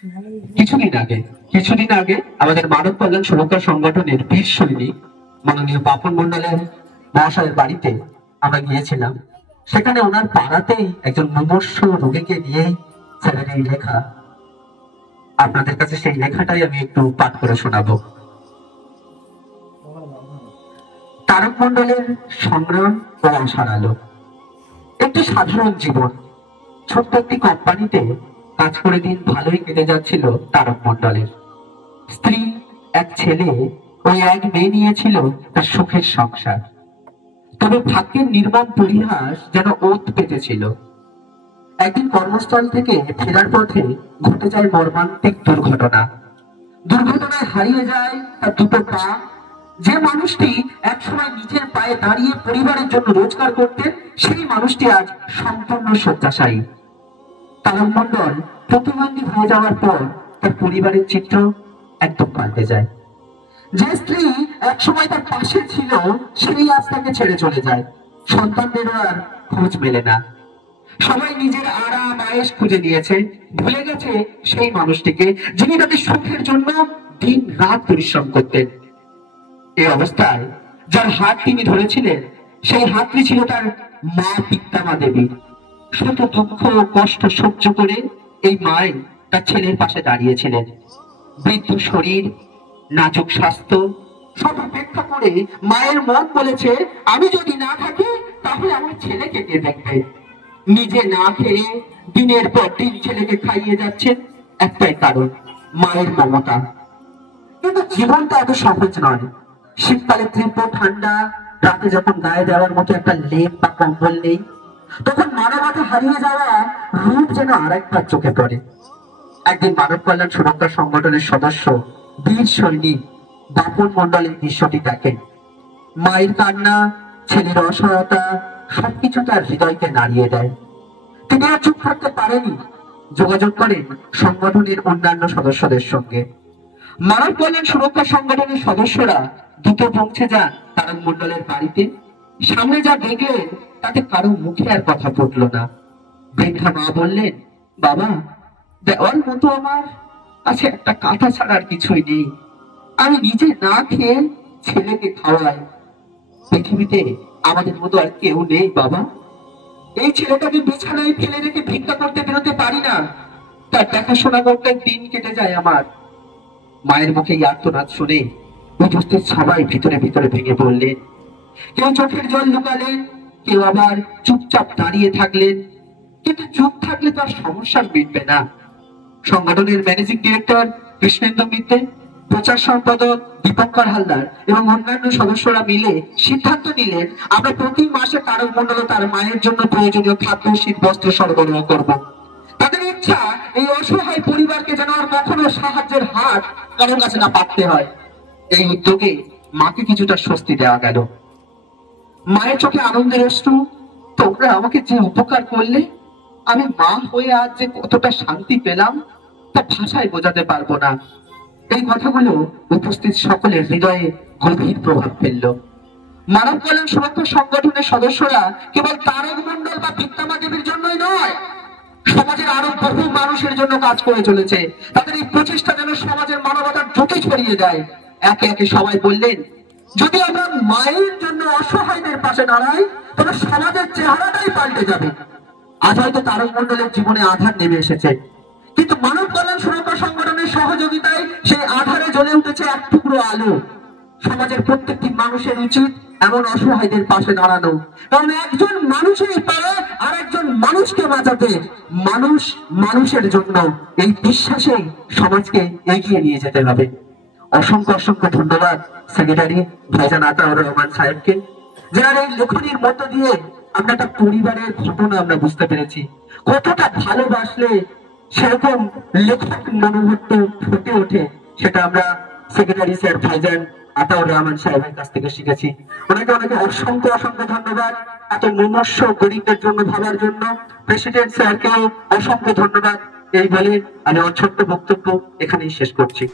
কিছুদিন আগে আমাদের মানব কল্যাণ সুরক্ষা সংগঠনের বীর সৈনিক মাননীয় পাপন মন্ডলের মহাশয়ের বাড়িতে আমরা গিয়েছিলাম। সেখানে ওনার পাড়াতেই একজন মুমূর্ষ রোগীকে নিয়েই ছেলের এই লেখা। আপনাদের কাছে সেই লেখাটাই আমি একটু পাঠ করে শোনাবো। তারক মন্ডলের সংগ্রাম ও আশার আলো। একটি সাধারণ জীবন, ছোট্ট একটি কোম্পানিতে কাজ করে দিন ভালোই কেটে যাচ্ছিল তারক মন্ডলের। স্ত্রী, এক ছেলে ও এক মেয়ে নিয়েছিল তার সুখের সংসার। তবে ভাগ্যের নির্মম পরিহাস যেন ওত পেতেছিল। একদিন কর্মস্থল থেকে ফেরার পথে ঘটে যায় মর্মান্তিক দুর্ঘটনায় হারিয়ে যায় তার দুটো পা। যে মানুষটি একসময় নিজের পায়ে দাঁড়িয়ে পরিবারের জন্য রোজগার করতেন, সেই মানুষটি আজ সম্পূর্ণ শয্যাশায়ী। তারক মন্ডল প্রতিবন্ধী হয়ে যাওয়ার পর তার পরিবারের চিত্র একদম পাল্টে যায়। যে স্ত্রী একসময় তার পাশে ছিল, সেই আজ তাকে ছেড়ে চলে যায়। সন্তানদেরও আর খোঁজ মেলে না। সবাই নিজের আরাম আয়েশ খুঁজে নিয়েছে, ভুলে গেছে সেই মানুষটিকে যিনি তাদের সুখের জন্য দিন রাত পরিশ্রম করতেন। এই অবস্থায় যার হাত তিনি ধরেছিলেন, সেই হাতটি ছিল তার মা পিত্তামা দেবী। শত দুঃখ ও কষ্ট সহ্য করে এই মাই তার ছেলের পাশে দাঁড়িয়েছিলেন। বৃদ্ধ শরীর, নাজুক স্বাস্থ্য সব উপেক্ষা করে মায়ের মন বলেছে, আমি যদি না থাকি তাহলে আমার ছেলেকে কে দেখবে। নিজে না খেয়ে দিনের পর দিন ছেলেকে খাইয়ে যাচ্ছেন, একটাই কারণ, মায়ের মমতা। কিন্তু জীবনটা এত সহজ নয়। শীতকালে তীব্র ঠান্ডা, রাতে যখন গায়ে দেওয়ার মতো একটা লেপ বা কম্বল নেই, তখন মানবতা হারিয়ে যাওয়া রূপ যেন আরেকবার চোখে পড়ে। একদিন মানব কল্যাণ সুরক্ষা সংগঠনের সদস্য বীর সৈনিক বাপন মন্ডল এই দৃশ্যটি দেখেন। মায়ের কান্না, ছেলের অসহায়তা সবকিছু তার হৃদয়কে নাড়িয়ে দেয়। তিনি আর চুপ থাকতে পারেনি, যোগাযোগ করেন সংগঠনের অন্যান্য সদস্যদের সঙ্গে। মানব কল্যাণ সুরক্ষা সংগঠনের সদস্যরা দ্রুত পৌঁছে যান তারক মন্ডলের বাড়িতে। সামনে যা দেখলেন তাতে কারো মুখে আর কথা ফুটল না। বৃদ্ধা মা বললেন, বাবা, দেওয়ার মতো আমার কাছে একটা কাঁথা ছাড়ার কিছুই নেই। আমি নিজে না খেয়ে ছেলেকে খাওয়াই। পৃথিবীতে আমাদের মতো আর কেউ নেই বাবা। এই ছেলেটাকে বিছানায় ফেলে রেখে ভিক্ষা করতে বেরোতে পারি না, তার দেখাশোনা করতে দিন কেটে যায় আমার। মায়ের মুখে এই আর্তনাদ শুনে উপস্থিত সবাই ভিতরে ভিতরে ভেঙে পড়লেন। কেউ চোখের জল লুকালেন, কেউ আবার চুপচাপ দাঁড়িয়ে থাকলেন। কিন্তু চুপ থাকলে তার সমস্যার মিটবে না। সংগঠনের ম্যানেজিং ডিরেক্টর কৃষ্ণেন্দু মিত্র, প্রচার সম্পাদক দীপঙ্কর হালদার এবং অন্যান্য সদস্যরা মিলে সিদ্ধান্ত নিলেন, আমরা প্রতি মাসে তারক মন্ডল তার মায়ের জন্য প্রয়োজনীয় খাদ্য, শীত বস্ত্র সরবরাহ করব। তাদের ইচ্ছা এই অসহায় পরিবারকে যেন আর কখনো সাহায্যের হাত কারোর কাছে না পাততে হয়। এই উদ্যোগে মাকে কিছুটা স্বস্তি দেওয়া গেল। মায়ের চোখে আনন্দের অশ্রু। তোমরা আমাকে যে উপকার করলে, আমি মা হয়ে আজ যে কতটা শান্তি পেলাম তা ভাষায় বোঝাতে পারবো না। এই কথাগুলো উপস্থিত সকলের হৃদয়ে গভীর প্রভাব ফেলল। মানব কল্যাণ সুরক্ষা সংগঠনের সদস্যরা কেবল তারক মন্ডল বা পিত্তামা দেবীর জন্যই নয়, সমাজের আরো বহু মানুষের জন্য কাজ করে চলেছে। তাদের এই প্রচেষ্টা যেন সমাজের মানবতার জ্যোতি ছড়িয়ে দেয়। একে একে সবাই বললেন, যদি আমরা মায়ের জন্য অসহায়দের পাশে দাঁড়াই, তবে সমাজের চেহারাটাই পাল্টে যাবে। আজ হয়তো তারক মন্ডলের জীবনে আধার নেমে এসেছে, কিন্তু মানব কল্যাণ সুরক্ষা সংগঠনের সহযোগিতায় সেই আধারে জ্বলে উঠেছে এক টুকরো আলো। সমাজের প্রত্যেকটি মানুষের উচিত এমন অসহায়দের পাশে দাঁড়ানো, কারণ একজন মানুষেরই পারে আর একজন মানুষকে বাঁচাতে। মানুষ মানুষের জন্য, এই বিশ্বাসেই সমাজকে এগিয়ে নিয়ে যেতে হবে। অসংখ্য অসংখ্য ধন্যবাদ সেক্রেটারি ভাইজান আতাউর রহমান সাহেবকে, যারা এই লেখনীর মধ্য দিয়ে আমরা একটা পরিবারের ঘটনা আমরা বুঝতে পেরেছি। কতটা ভালোবাসলে সেরকম লেখক মনোভূত ফুটে ওঠে, সেটা আমরা সেক্রেটারি স্যার ভাইজান আতাউর রহমান সাহেবের কাছ থেকে শিখেছি। ওনাকে অনেকে অসংখ্য অসংখ্য ধন্যবাদ এত মুমূর্ষ গরিবদের জন্য ভাবার জন্য। প্রেসিডেন্ট স্যারকেও অসংখ্য ধন্যবাদ। এই বলে আমি আমার ছোট্ট বক্তব্য এখানেই শেষ করছি।